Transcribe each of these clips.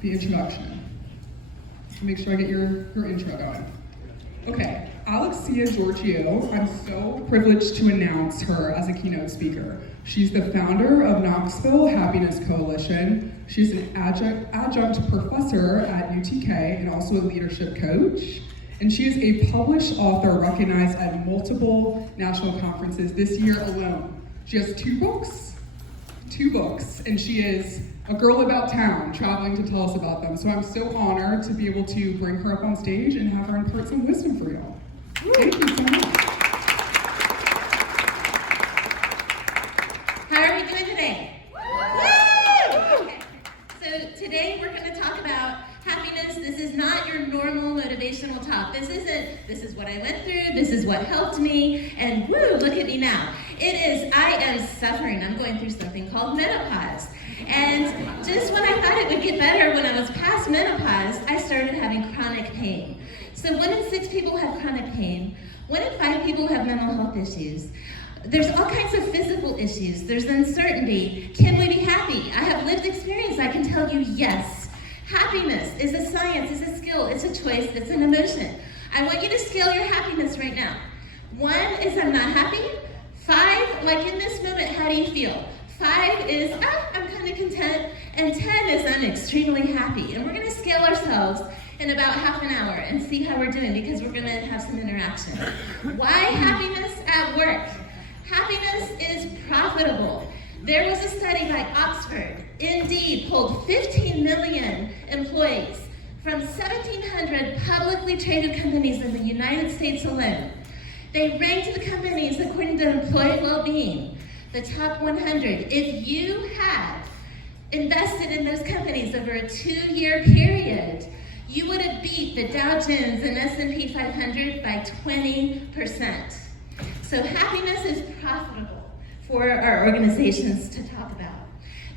the introduction. Make sure I get your intro going. Okay, Alexia Giorgio, I'm so privileged to announce her as a keynote speaker. She's the founder of Knoxville Happiness Coalition. She's an adjunct professor at UTK and also a leadership coach. And she is a published author recognized at multiple national conferences this year alone. She has two books, and she is a girl about town, traveling to tell us about them. So I'm so honored to be able to bring her up on stage and have her impart some wisdom for you. Thank you so much. How are we doing today? Okay. So today we're going to talk about happiness. This is not your normal motivational talk. This is what I went through, this is what helped me, and woo, look at me now. It is, I am suffering. I'm going through something called menopause. And just when I thought it would get better when I was past menopause, I started having chronic pain. So 1 in 6 people have chronic pain. 1 in 5 people have mental health issues. There's all kinds of physical issues. There's uncertainty. Can we be happy? I have lived experience. I can tell you yes. Happiness is a science, it's a skill, it's a choice, it's an emotion. I want you to scale your happiness right now. 1 is I'm not happy. 5, like in this moment, how do you feel? 5 is, I'm kind of content. And 10 is I'm extremely happy. And we're going to scale ourselves in about half an hour and see how we're doing because we're going to have some interaction. Why happiness at work? Happiness is profitable. There was a study by Oxford. Indeed, polled 15 million employees from 1,700 publicly traded companies in the United States alone. They ranked the companies according to employee well-being, the top 100. If you had invested in those companies over a 2-year period, you would have beat the Dow Jones and S&P 500 by 20%. So happiness is profitable for our organizations to talk about.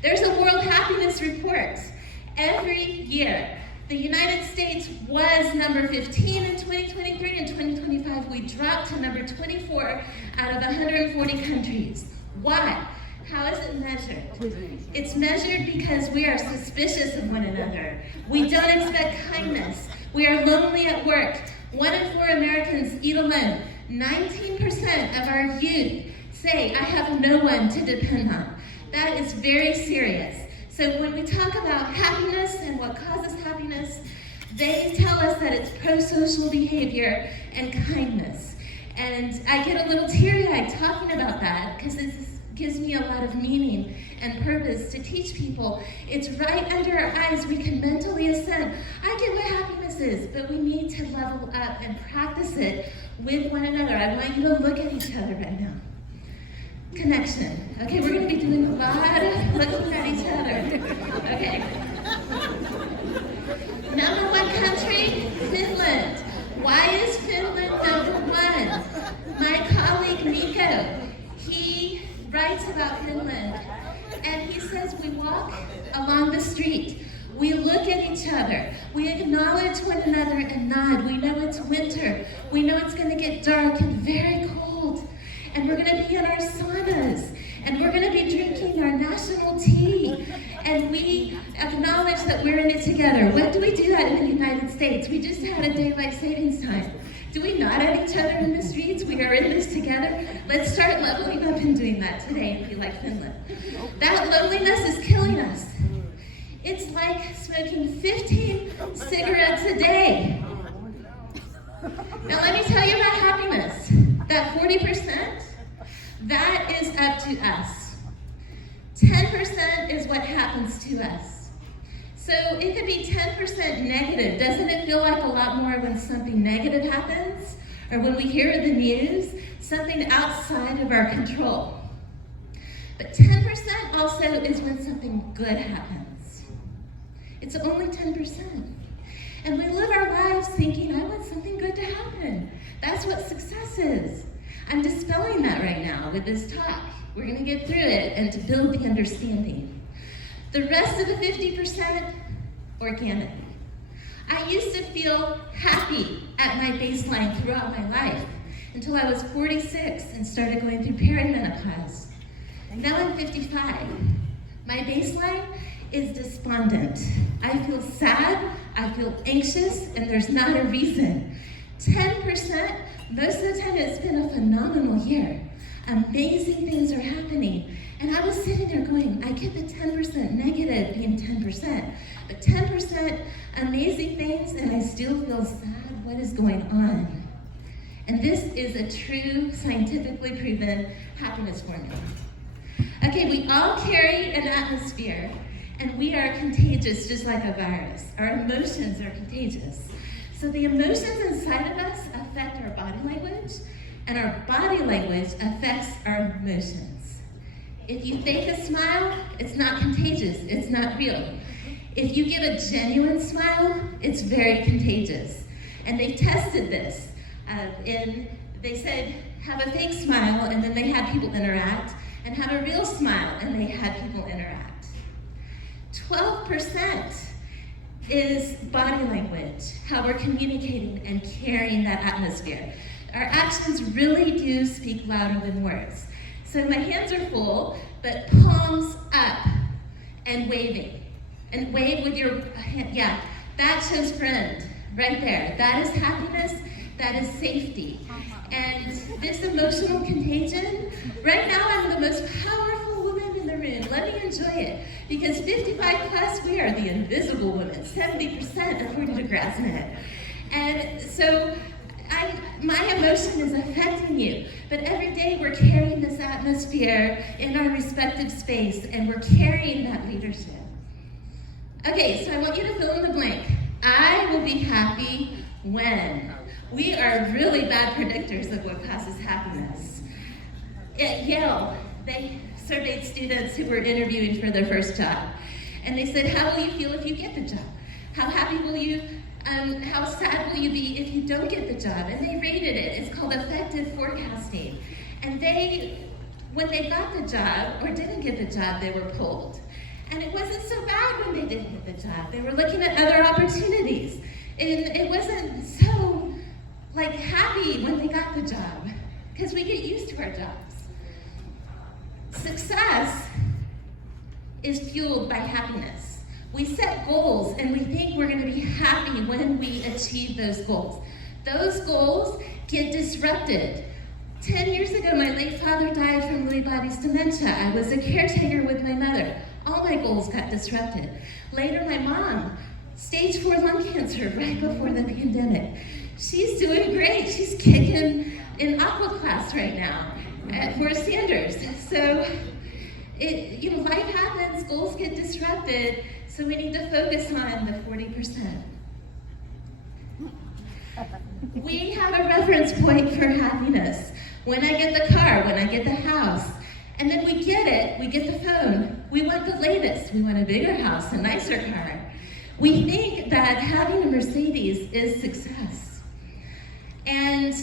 There's a World Happiness Report. Every year, the United States was number 15 in 2023. In 2025, we dropped to number 24 out of 140 countries. Why? How is it measured? It's measured because we are suspicious of one another. We don't expect kindness. We are lonely at work. 1 in 4 Americans eat alone. 19% of our youth say, I have no one to depend on. That is very serious. So when we talk about happiness and what causes happiness, they tell us that it's pro-social behavior and kindness. And I get a little teary-eyed talking about that because this gives me a lot of meaning and purpose to teach people. It's right under our eyes. We can mentally assent. I get what happiness is, but we need to level up and practice it with one another. I want you to look at each other right now. Connection. Okay, we're going to be doing a lot of looking at each other. Okay. Number 1 country, Finland. Why is Finland number 1? My colleague Nico, he writes about Finland, and he says we walk along the street. We look at each other. We acknowledge one another and nod. We know it's winter. We know it's going to get dark and very cold. And we're going to be in our saunas. And we're going to be drinking our national tea. And we acknowledge that we're in it together. When do we do that in the United States? We just had a daylight savings time. Do we nod at each other in the streets? We are in this together. Let's start leveling up and doing that today and be like Finland. That loneliness is killing us. It's like smoking 15 cigarettes a day. Now let me tell you about happiness. That 40%, that is up to us. 10% is what happens to us. So it could be 10% negative. Doesn't it feel like a lot more when something negative happens? Or when we hear the news, something outside of our control. But 10% also is when something good happens. It's only 10%. And we live our lives thinking, I want something good to happen. That's what success is. I'm dispelling that right now with this talk. We're going to get through it and to build the understanding. The rest of the 50%, organic. I used to feel happy at my baseline throughout my life until I was 46 and started going through perimenopause. Now I'm 55. My baseline is despondent. I feel sad, I feel anxious, and there's not a reason. 10%, most of the time it's been a phenomenal year. Amazing things are happening. And I was sitting there going, I get the 10% negative being 10%, but 10% amazing things and I still feel sad. What is going on? And this is a true, scientifically proven happiness formula. Okay, we all carry an atmosphere, and we are contagious just like a virus. Our emotions are contagious. So the emotions inside of us affect our body language, and our body language affects our emotions. If you fake a smile, it's not contagious, it's not real. If you give a genuine smile, it's very contagious. And they tested this. They said, have a fake smile, and then they had people interact, and have a real smile, and they had people interact. 12% is body language, how we're communicating and carrying that atmosphere. Our actions really do speak louder than words. So my hands are full, but palms up and waving. And wave with your hand, yeah, that shows friend, right there. That is happiness, that is safety. And this emotional contagion, right now I'm the most powerful woman in the room. Let me enjoy it. Because 55 plus, we are the invisible women, 70% according to GrassNet. And so my emotion is affecting you. But every day we're carrying this atmosphere in our respective space, and we're carrying that leadership. Okay, so I want you to fill in the blank. I will be happy when. We are really bad predictors of what causes happiness. At Yale, they surveyed students who were interviewing for their first job. And they said, how will you feel if you get the job? How happy will you, how sad will you be if you don't get the job? And they rated it. It's called effective forecasting. And when they got the job or didn't get the job, they were pulled. And it wasn't so bad when they didn't get the job. They were looking at other opportunities. And it wasn't so happy when they got the job, because we get used to our jobs. Success is fueled by happiness. We set goals and we think we're going to be happy when we achieve those goals. Those goals get disrupted. 10 years ago, my late father died from Lewy body's dementia. I was a caretaker with my mother. All my goals got disrupted. Later, my mom, stage 4 lung cancer right before the pandemic. She's doing great. She's kicking in aqua class right now at Forrest Sanders. So, life happens, goals get disrupted, so we need to focus on the 40%. We have a reference point for happiness. When I get the car, when I get the house, and then we get the phone. We want the latest. We want a bigger house, a nicer car. We think that having a Mercedes is success. And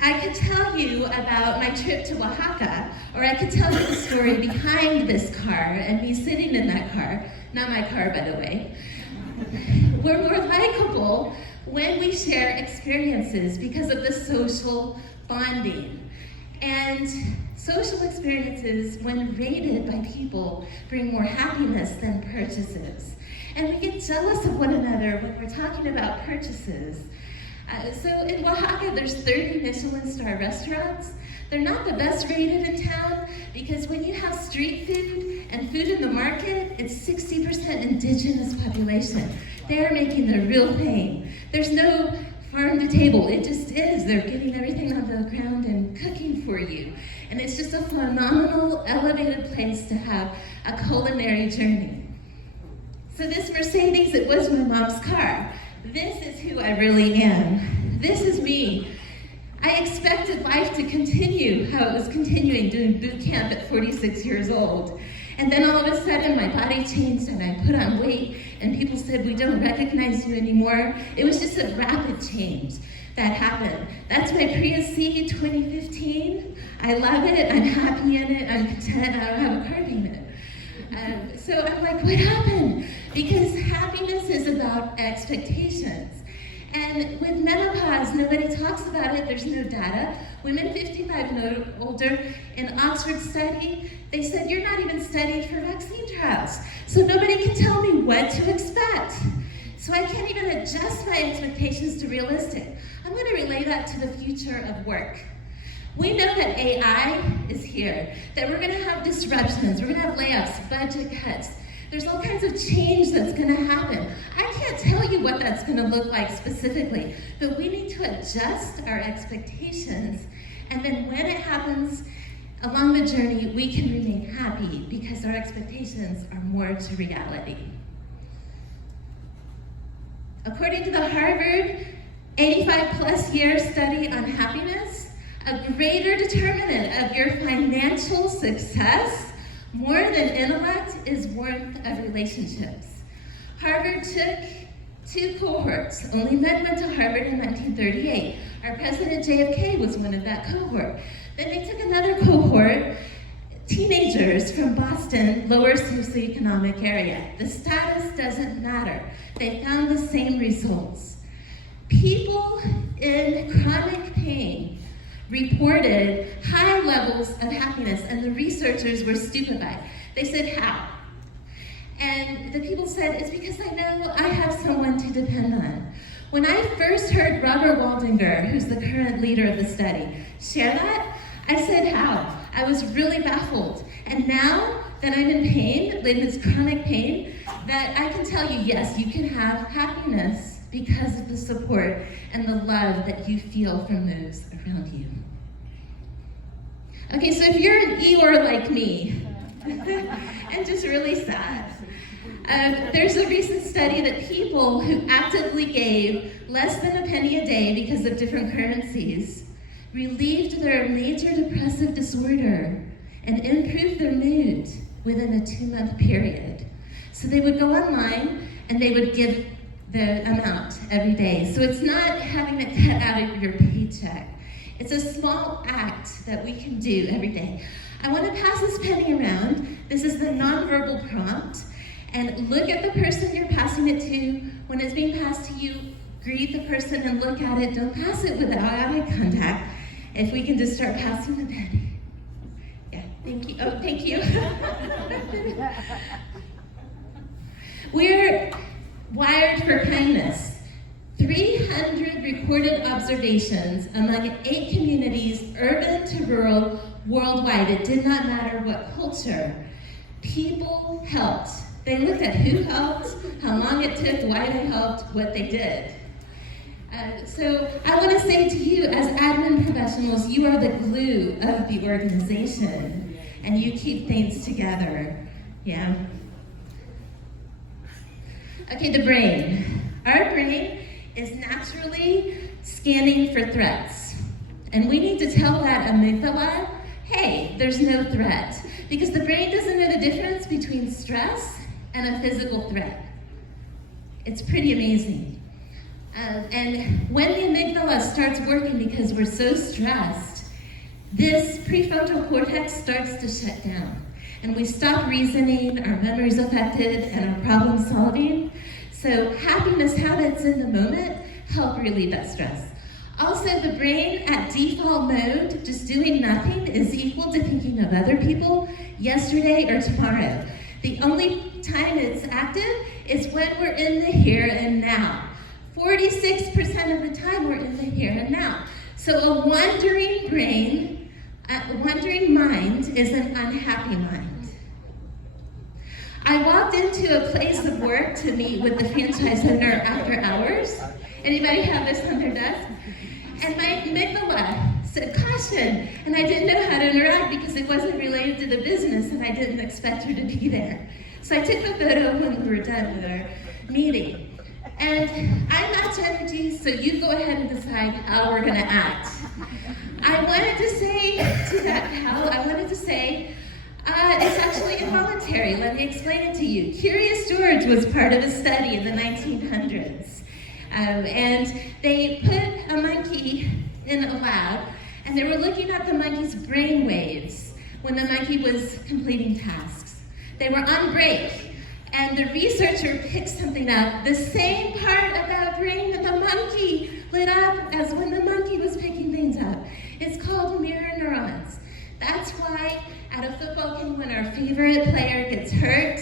I could tell you about my trip to Oaxaca, or I could tell you the story behind this car and me sitting in that car. Not my car, by the way. We're more likable when we share experiences because of the social bonding. And social experiences, when rated by people, bring more happiness than purchases. And we get jealous of one another when we're talking about purchases. So in Oaxaca, there's 30 Michelin star restaurants. They're not the best rated in town because when you have street food and food in the market, it's 60% indigenous population. They're making the real thing. There's no farm to table, it just is. They're getting everything off the ground and cooking for you. And it's just a phenomenal, elevated place to have a culinary journey. So this Mercedes, it was my mom's car. This is who I really am. This is me. I expected life to continue how it was continuing, doing boot camp at 46 years old. And then all of a sudden my body changed and I put on weight and people said, we don't recognize you anymore. It was just a rapid change that happened. That's my Prius C 2015. I love it, I'm happy in it, I'm content, I don't have a car payment. So I'm like, what happened? Because happiness is about expectations. And with menopause, nobody talks about it, there's no data. Women 55 and older in Oxford study, they said, you're not even studied for vaccine trials, so nobody can tell me what to expect. So I can't even adjust my expectations to realistic. I'm going to relay that to the future of work. We know that AI is here, that we're going to have disruptions, we're going to have layoffs, budget cuts. There's all kinds of change that's going to happen. I can't tell you what that's going to look like specifically, but we need to adjust our expectations, and then when it happens along the journey, we can remain happy because our expectations are more to reality. According to the Harvard 85+ year study on happiness, a greater determinant of your financial success, more than intellect, is warmth of relationships. Harvard took 2 cohorts. Only men went to Harvard in 1938. Our president JFK was one of that cohort. Then they took another cohort, teenagers from Boston, lower socioeconomic area. The status doesn't matter. They found the same results. People in chronic pain reported high levels of happiness, and the researchers were stupefied. They said, how? And the people said, it's because I know I have someone to depend on. When I first heard Robert Waldinger, who's the current leader of the study, share that, I said, how? I was really baffled. And now that I'm in pain, in this chronic pain, that I can tell you, yes, you can have happiness because of the support and the love that you feel from those around you. Okay, so if you're an Eeyore like me, and just really sad, there's a recent study that people who actively gave less than a penny a day because of different currencies relieved their major depressive disorder and improved their mood within a 2-month period. So they would go online and they would give the amount every day. So it's not having it cut out of your paycheck. It's a small act that we can do every day. I want to pass this penny around. This is the nonverbal prompt. And look at the person you're passing it to. When it's being passed to you, greet the person and look at it. Don't pass it without eye contact. If we can just start passing the penny. Yeah, thank you. Oh, thank you. We're wired for kindness. 300 recorded observations among 8 communities, urban to rural, worldwide. It did not matter what culture. People helped. They looked at who helped, how long it took, why they helped, what they did. So I want to say to you, as admin professionals, you are the glue of the organization, and you keep things together. Yeah. Okay, the brain. Our brain is naturally scanning for threats. And we need to tell that amygdala, hey, there's no threat. Because the brain doesn't know the difference between stress and a physical threat. It's pretty amazing. And when the amygdala starts working because we're so stressed, this prefrontal cortex starts to shut down. And we stop reasoning, our memory's affected, and our problem solving. So happiness habits in the moment help relieve that stress. Also, the brain at default mode, just doing nothing, is equal to thinking of other people, yesterday or tomorrow. The only time it's active is when we're in the here and now. 46% of the time we're in the here and now. So a wandering brain, a wandering mind is an unhappy mind. I walked into a place of work to meet with the franchise owner after hours. Anybody have this on their desk? And my amygdala said, caution, and I didn't know how to interact because it wasn't related to the business and I didn't expect her to be there. So I took a photo when we were done with our meeting. And I match energy, so you go ahead and decide how we're gonna act. I wanted to say to that pal, it's actually involuntary. Let me explain it to you. Curious George was part of a study in the 1900s. And they put a monkey in a lab, and they were looking at the monkey's brain waves when the monkey was completing tasks. They were on break, and the researcher picked something up, the same part of that brain that the monkey lit up as when the monkey was picking things up. It's called mirror neurons. That's why at a football game when our favorite player gets hurt,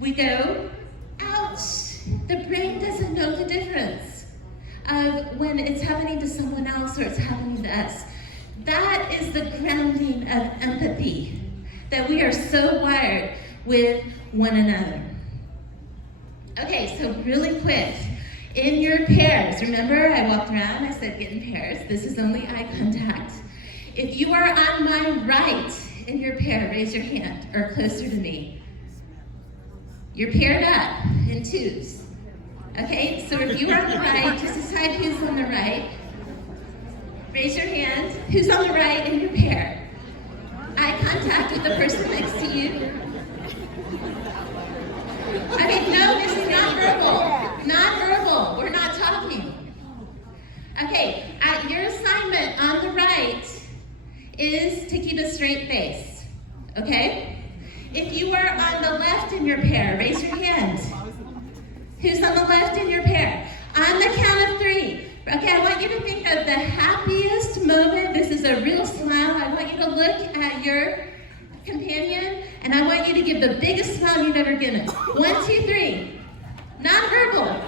we go, ouch. The brain doesn't know the difference of when it's happening to someone else or it's happening to us. That is the grounding of empathy, that we are so wired with one another. Okay, so really quick, in your pairs, remember I walked around, I said get in pairs. This is only eye contact. If you are on my right in your pair, raise your hand, or closer to me. You're paired up in twos. Okay, so if you are on the right, just decide who's on the right. Raise your hand. Who's on the right in your pair? Eye contact with the person next to you. Okay, no, this is not verbal. Not verbal. We're not talking. Okay, your assignment on the right is to keep a straight face. Okay? If you are on the left in your pair, raise your hand. Who's on the left in your pair? On the count of 3. Okay, I want you to think of the happiest moment. This is a real smile. I want you to look at your companion, and I want you to give the biggest smile you've ever given. 1, 2, 3. Non-verbal.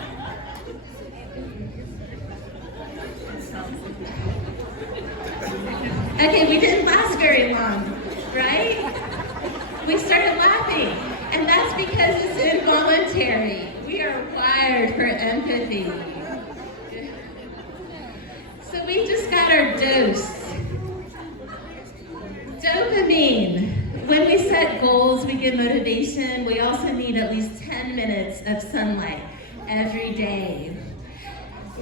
Okay, we didn't last very long, right? We started laughing, and that's because it's involuntary. We are wired for empathy. So we just got our dose. Dopamine. When we set goals, we get motivation. We also need at least 10 minutes of sunlight every day.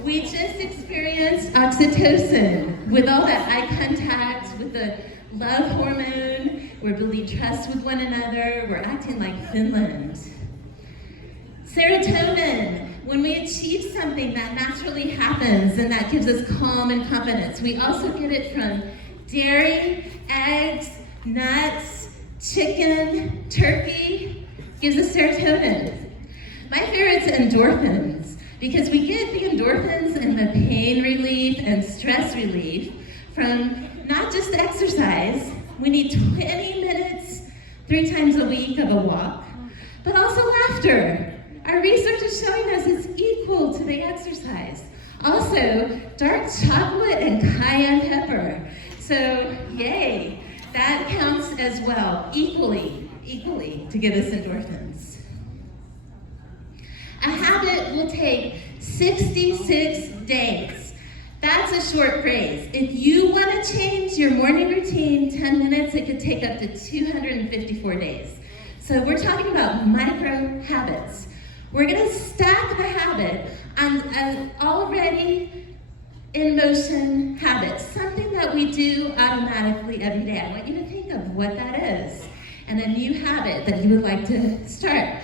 We just experienced oxytocin with all that eye contact, with the love hormone. We're building trust with one another. We're acting like Finland. Serotonin. When we achieve something, that naturally happens, and that gives us calm and confidence. We also get it from dairy, eggs, nuts, chicken, turkey. Gives us serotonin. My favorite's endorphins, because we get the endorphins and the pain relief and stress relief from not just exercise. We need 20 minutes 3 times a week of a walk, but also laughter. Our research is showing us it's equal to the exercise. Also, dark chocolate and cayenne pepper. So, yay, that counts as well, equally to give us endorphins. A habit will take 66 days. That's a short phrase. If you want to change your morning routine 10 minutes, it could take up to 254 days. So we're talking about micro habits. We're going to stack the habit on an already in motion habit, something that we do automatically every day. I want you to think of what that is and a new habit that you would like to start.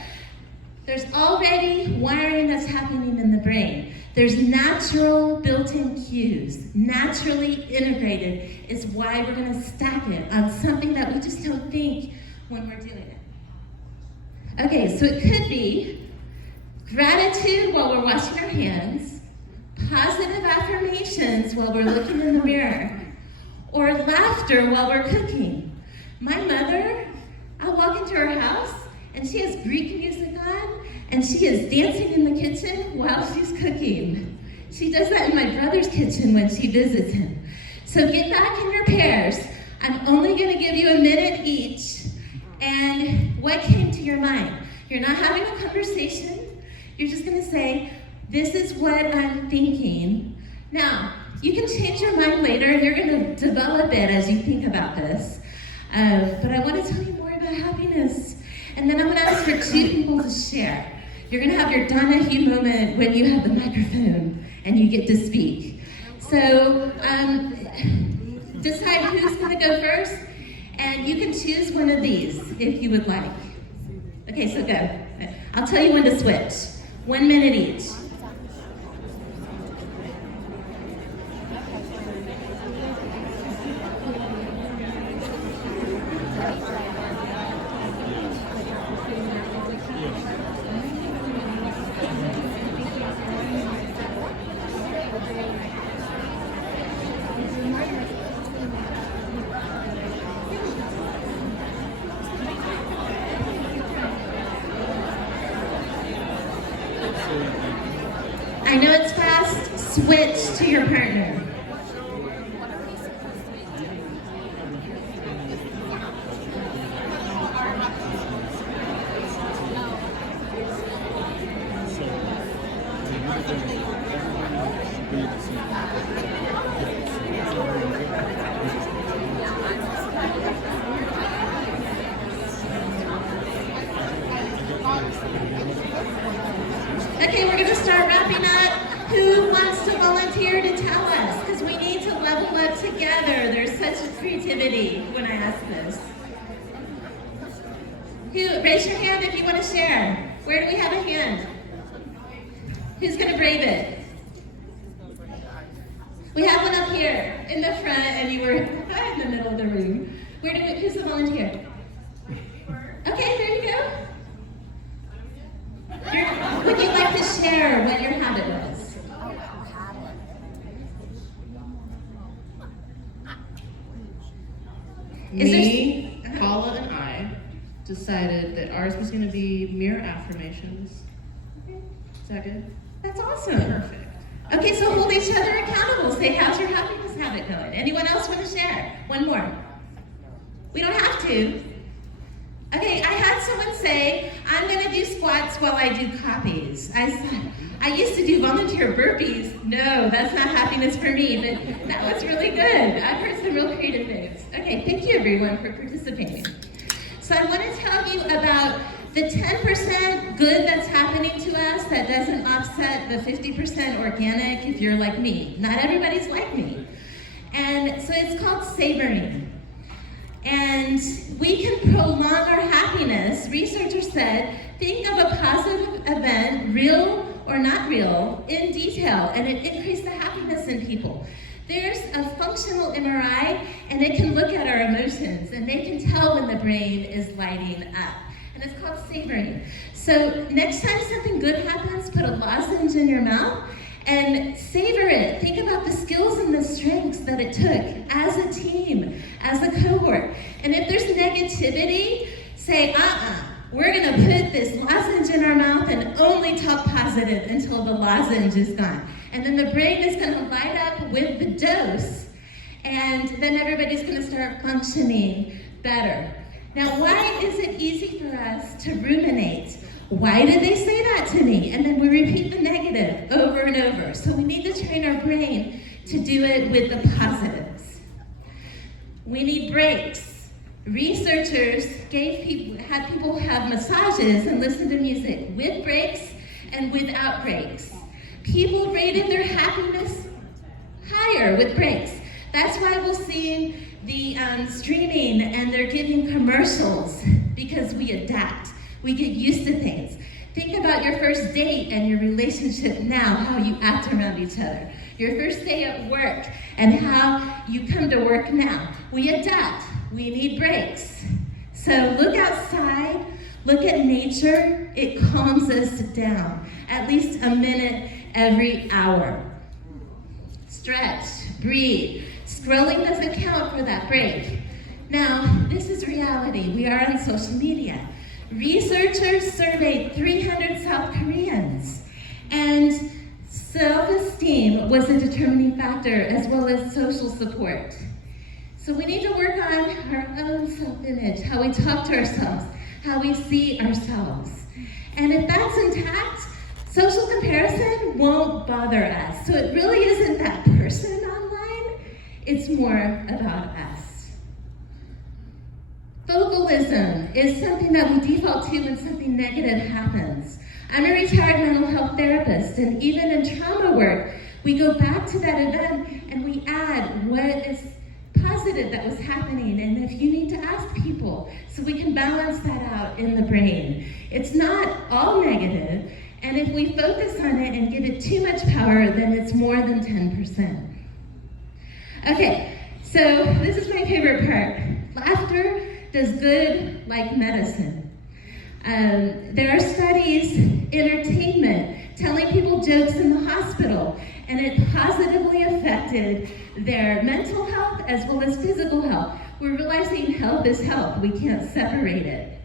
There's already wiring that's happening in the brain. There's natural built-in cues. Naturally integrated is why we're going to stack it on something that we just don't think when we're doing it. Okay, so it could be gratitude while we're washing our hands, positive affirmations while we're looking in the mirror, or laughter while we're cooking. My mother, I walk into her house and she has Greek music on and she is dancing in the kitchen while she's cooking. She does that in my brother's kitchen when she visits him. So get back in your pairs. I'm only going to give you a minute each. And what came to your mind? You're not having a conversation. You're just going to say, this is what I'm thinking. Now, you can change your mind later. You're going to develop it as you think about this. But I want to tell you more about happiness. And then I'm going to ask for 2 people to share. You're going to have your Donahue moment when you have the microphone and you get to speak. So decide who's going to go first. And you can choose one of these if you would like. Okay, so go. I'll tell you when to switch. 1 minute each. I know it's fast. Switch to your partner. Okay, we're going to start wrapping up. Who wants to volunteer to tell us? Because we need to level up together. There's such creativity when I ask this. Who? Raise your hand if you want to share. Where do we have a hand? Who's going to brave it? We have one up here in the front, and you were in the middle of the room. Who's the volunteer? Okay, there you go. Would you like to share what your habit was? Me, Paula, and I decided that ours was going to be mirror affirmations. Is that good? That's awesome. Perfect. Okay, so hold each other accountable. Say, how's your happiness habit going? Anyone else want to share? One more. We don't have to. Okay, I had someone say, I'm going to do squats while I do copies. I said, I used to do volunteer burpees. No, that's not happiness for me, but that was really good. I've heard some real creative things. Okay, thank you everyone for participating. So I want to tell you about the 10% good that's happening to us that doesn't offset the 50% organic if you're like me. Not everybody's like me. And so it's called savoring. And we can prolong our happiness. Researchers said, think of a positive event, real or not real, in detail, and it increased the happiness in people. There's a functional MRI, and it can look at our emotions, and they can tell when the brain is lighting up. And it's called savoring. So next time something good happens, put a lozenge in your mouth and savor it. Think about the skills and the strengths that it took as a team, as a cohort. And if there's negativity, say, we're gonna put this lozenge in our mouth and only talk positive until the lozenge is gone. And then the brain is gonna light up with the dose, and then everybody's gonna start functioning better. Now, why is it easy for us to ruminate? Why did they say that to me? And then we repeat the negative over and over. So we need to train our brain to do it with the positives. We need breaks. Researchers had people have massages and listen to music with breaks and without breaks. People rated their happiness higher with breaks. That's why we'll see the streaming and they're giving commercials, because we adapt. We get used to things. Think about your first date and your relationship now, how you act around each other. Your first day at work and how you come to work now. We adapt. We need breaks. So look outside, look at nature. It calms us down. At least a minute every hour. Stretch, breathe. Scrolling doesn't count for that break. Now, this is reality. We are on social media. Researchers surveyed 300 South Koreans, and self-esteem was a determining factor as well as social support. So we need to work on our own self-image, how we talk to ourselves, how we see ourselves. And if that's intact, social comparison won't bother us. So it really isn't that person online, it's more about us. Vocalism is something that we default to when something negative happens. I'm a retired mental health therapist, and even in trauma work, we go back to that event and we add what is positive that was happening, and if you need to ask people, so we can balance that out in the brain. It's not all negative, and if we focus on it and give it too much power, then it's more than 10%. Okay, so this is my favorite part. Laughter does good like medicine. There are studies, entertainment, telling people jokes in the hospital, and it positively affected their mental health as well as physical health. We're realizing health is health. We can't separate it.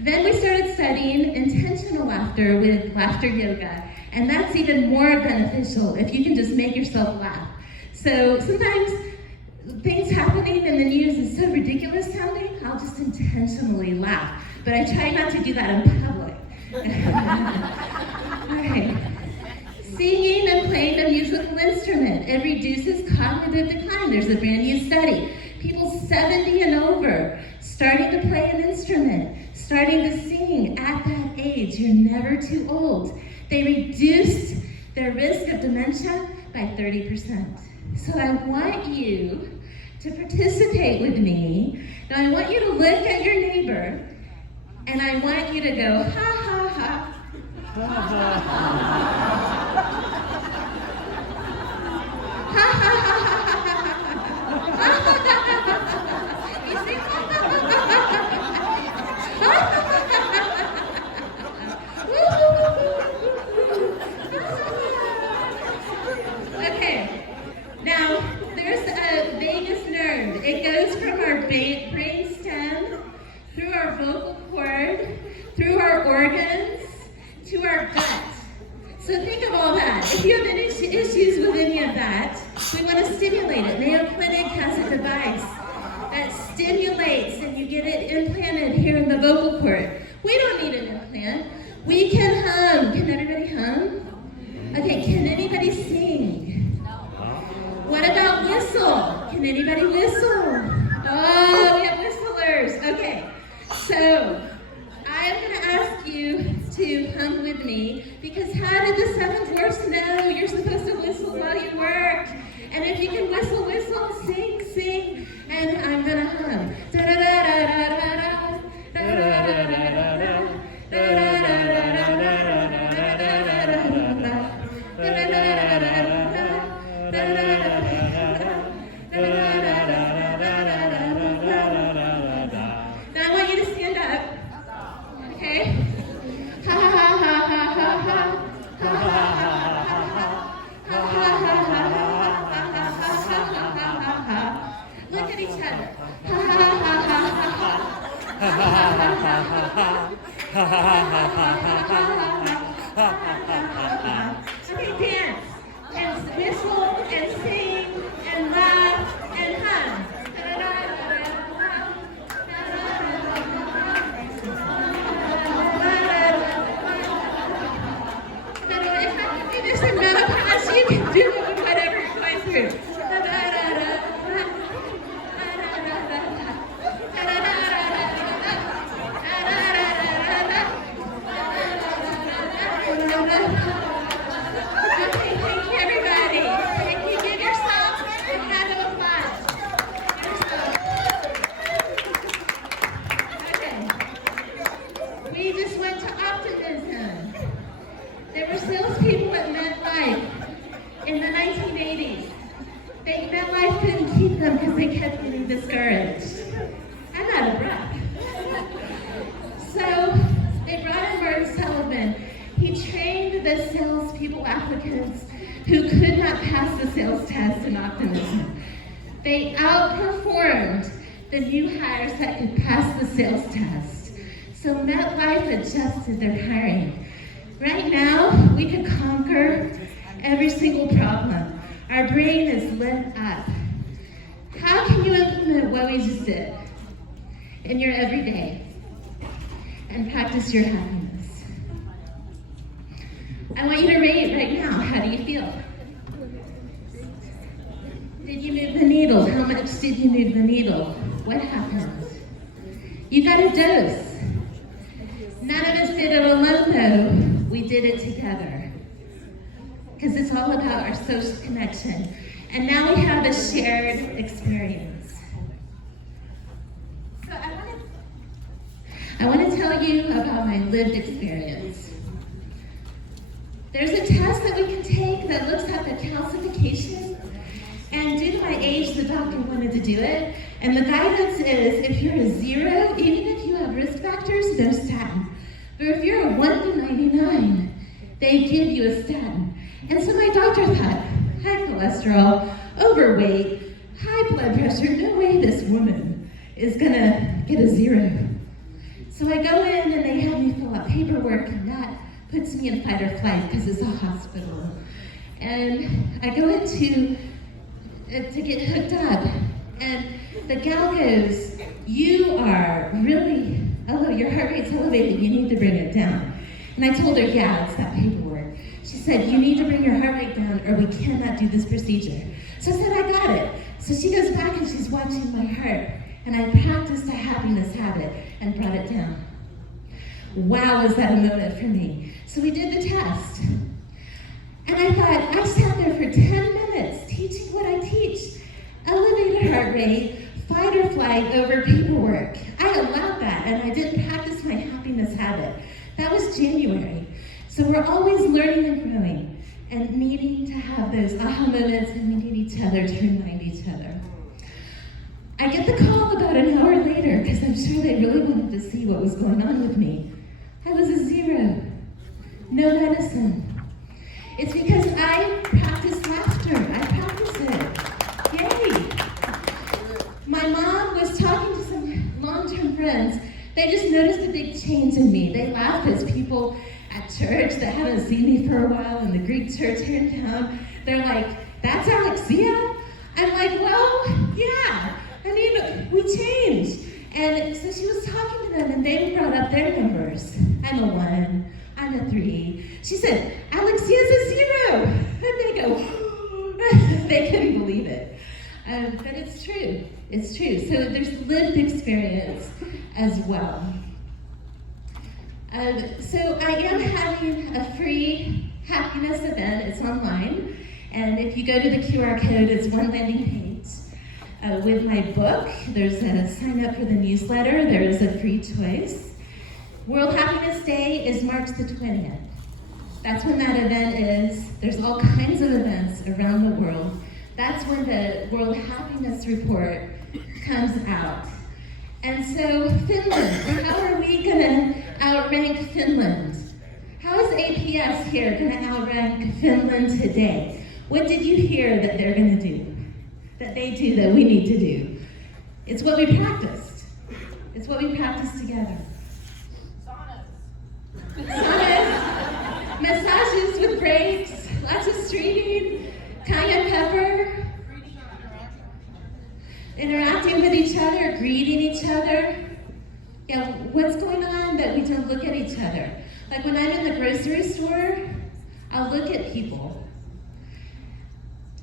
Then we started studying intentional laughter with laughter yoga, and that's even more beneficial if you can just make yourself laugh. So sometimes things happening in the news is so ridiculous sounding, I'll just intentionally laugh. But I try not to do that in public. Okay. Singing and playing a musical instrument, it reduces cognitive decline. There's a brand new study. People 70 and over starting to play an instrument, starting to sing at that age. You're never too old. They reduced their risk of dementia by 30%. So I want you to participate with me. Now I want you to look at your neighbor and I want you to go, ha ha ha. Ha ha ha ha. Okay, now there's a vagus nerve. It goes from our brain stem, through our vocal cord, through our organs, to our gut. So think of all that. If you have any issues with any of that, we want to stimulate it. Mayo Clinic has a device that stimulates and you get it implanted here in the vocal cord. We don't need an implant. We can hum. Can everybody hum? Okay, can anybody sing? What about whistle? Can anybody whistle? Oh, we have whistlers. Okay, so I'm going to ask you to hum with me, because how did the seven dwarfs know you're supposed to whistle while you work? And if you can whistle, whistle, sing, sing, and I'm going to hum. Da-da-da-da-da-da-da, da-da-da-da-da-da, Now I want you to stand up, okay? Ha ha ha ha ha ha ha. Ha ha ha ha ha ha. Look at each other. Ha ha ha ha ha. Ha ha ha ha ha. Ha ha ha ha ha. Okay, dance and whistle and sing and laugh and hum. If there's a menopause, you can do it with whatever you're going through. Okay, thank you, everybody. Thank you. Give yourself a round of applause. Okay. We just went to optimism. There were salespeople at MetLife in the 1980s. MetLife couldn't keep them because they kept getting discouraged. I'm out of breath. So they brought in Martin Sullivan. He trained the salespeople applicants who could not pass the sales test in optimism. They outperformed the new hires that could pass the sales test. So MetLife adjusted their hiring. Right now, we could conquer every single problem. Our brain is lit up. How can you implement what we just did in your everyday and practice your happiness? I want you to rate right now. How do you feel? Did you move the needle? How much did you move the needle? What happened? You got a dose. None of us did it alone, though. We did it together. Because it's all about our social connection. And now we have a shared experience. So I want to tell you about my lived experience. There's a test that we can take that looks at the calcification. And due to my age, the doctor wanted to do it. And the guidance is, if you're a 0, even if you have risk factors, no statin. But if you're a 1 to 99, they give you a statin. And so my doctor thought, high cholesterol, overweight, high blood pressure, no way this woman is gonna get a 0. So I go in and they have me fill out paperwork, and that puts me in fight or flight because it's a hospital. And I go in to get hooked up, and the gal goes, "You are really, your heart rate's elevated, you need to bring it down." And I told her, "Yeah, it's that paperwork." She said, "You need to bring your heart rate down or we cannot do this procedure." So I said, "I got it." So she goes back and she's watching my heart, and I practiced a happiness habit and brought it down. Wow, was that a moment for me. So we did the test. And I thought, I sat there for 10 minutes teaching what I teach. Elevated heart rate, fight or flight over paperwork. I allowed that, and I didn't practice my happiness habit. That was January. So we're always learning and growing and needing to have those aha moments, and we need each other to remind each other. I get the call about an hour later because I'm sure they really wanted to see what was going on with me. I was a 0. No medicine. It's because I practice laughter. I practice it. Yay! My mom was talking to some long-term friends. They just noticed a big change in me. They laugh as people at church that haven't seen me for a while in the Greek church here in town. They're like, "That's Alexia?" I'm like, "Well, yeah. I mean, we changed." And so she was talking to them, and they brought up their numbers. I'm a 1. I'm a 3. She said, "Alexia's a 0." And they go, they couldn't believe it. But it's true. It's true. So there's lived experience as well. So I am having a free happiness event. It's online. And if you go to the QR code, it's one landing page. With my book, there's a sign up for the newsletter. There is a free choice. World Happiness Day is March the 20th. That's when that event is. There's all kinds of events around the world. That's when the World Happiness Report comes out. And so Finland, how are we gonna outrank Finland? How is APS here gonna outrank Finland today? What did you hear that they're gonna do? That they do that we need to do? It's what we practiced. It's what we practiced together. Saunas, massages with breaks, lots of streaming, cayenne pepper, interacting with each other, greeting each other. Yeah, what's going on that we don't look at each other? Like when I'm in the grocery store, I'll look at people.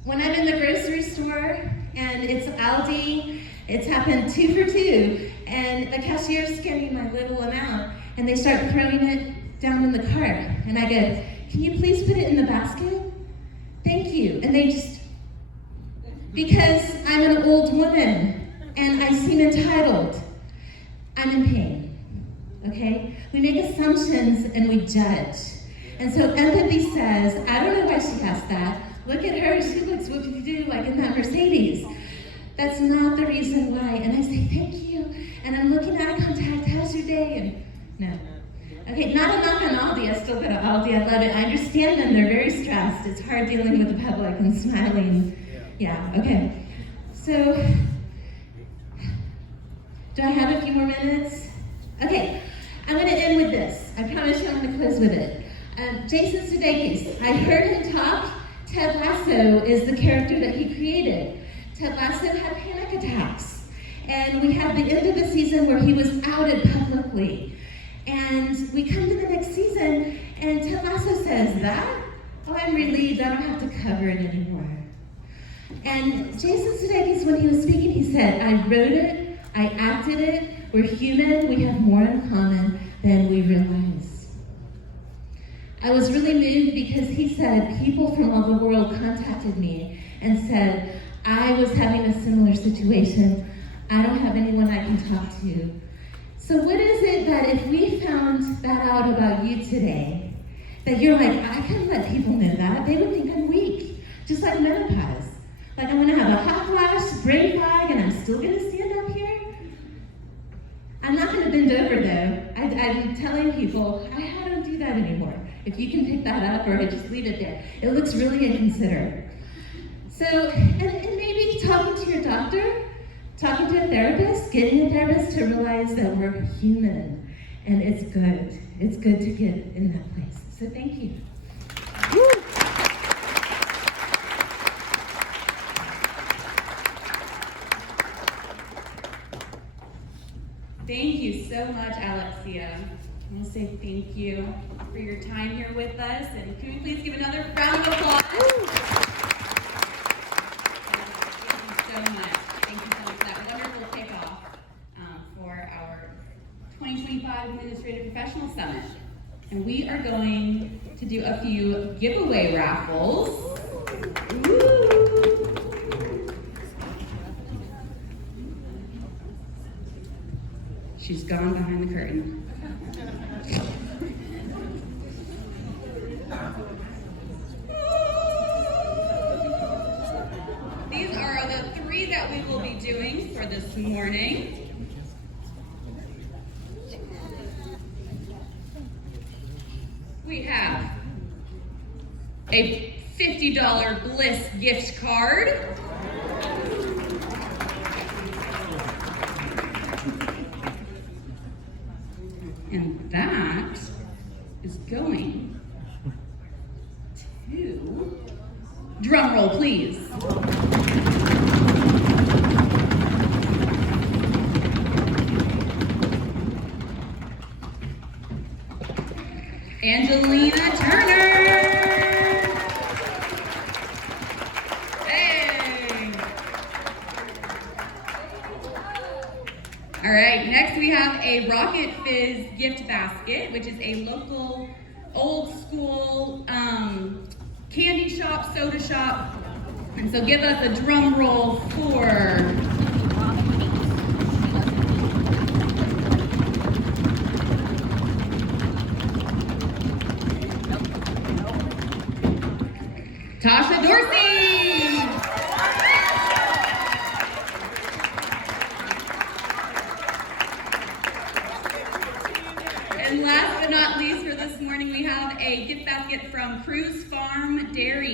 When I'm in the grocery store and it's Aldi, it's happened 2 for $2, and the cashier's scanning my little amount, and they start throwing it down in the cart. And I go, "Can you please put it in the basket? Thank you." And they just, because I'm an old woman and I seem entitled, I'm in pain, okay? We make assumptions and we judge. And so empathy says, "I don't know why she asked that. Look at her, she looks whoop-de-doo like in that Mercedes." That's not the reason why. And I say, "Thank you." And I'm looking at contact, "How's your day?" And no. Okay, not a knock on Aldi. I still go to Aldi. I love it. I understand them. They're very stressed. It's hard dealing with the public and smiling. Yeah, okay. So, do I have a few more minutes? Okay, I'm going to end with this. I promise you I'm going to close with it. Jason Sudeikis. I heard him talk. Ted Lasso is the character that he created. Ted Lasso had panic attacks. And we have the end of the season where he was outed publicly. And we come to the next season, and Ted Lasso says, "That? Oh, I'm relieved. I don't have to cover it anymore." And Jason Sudeikis, when he was speaking, he said, "I wrote it, I acted it, we're human, we have more in common than we realize." I was really moved because he said people from all the world contacted me and said, "I was having a similar situation. I don't have anyone I can talk to." So what is it that if we found that out about you today, that you're like, "I couldn't let people know that. They would think I'm weak." Just like menopause. Like I'm gonna have a hot flash, brain fog, and I'm still gonna stand up here? I'm not gonna bend over though. I'm telling people, I don't do that anymore. If you can pick that up or just leave it there. It looks really inconsiderate. So, and maybe talking to your doctor, talking to a therapist, getting a therapist to realize that we're human And it's good. It's good to get in that place. So thank you. Thank you so much, Alexia. I want to say thank you for your time here with us, and can we please give another round of applause? Thank you so much. Thank you so much for that wonderful kickoff for our 2025 Administrative Professional Summit. And we are going to do a few giveaway raffles. Ooh. She's gone behind the curtain. These are the 3 that we will be doing for this morning. We have a $50 Bliss gift card. And that is going to, drum roll please. Angelina Turner. Hey. All right, next we have a Rocket Fizz gift basket, which is a local, old school candy shop, soda shop. And so give us a drum roll for Tasha Dorsey. And last but not least for this morning, we have a gift basket from Cruise Farm Dairy.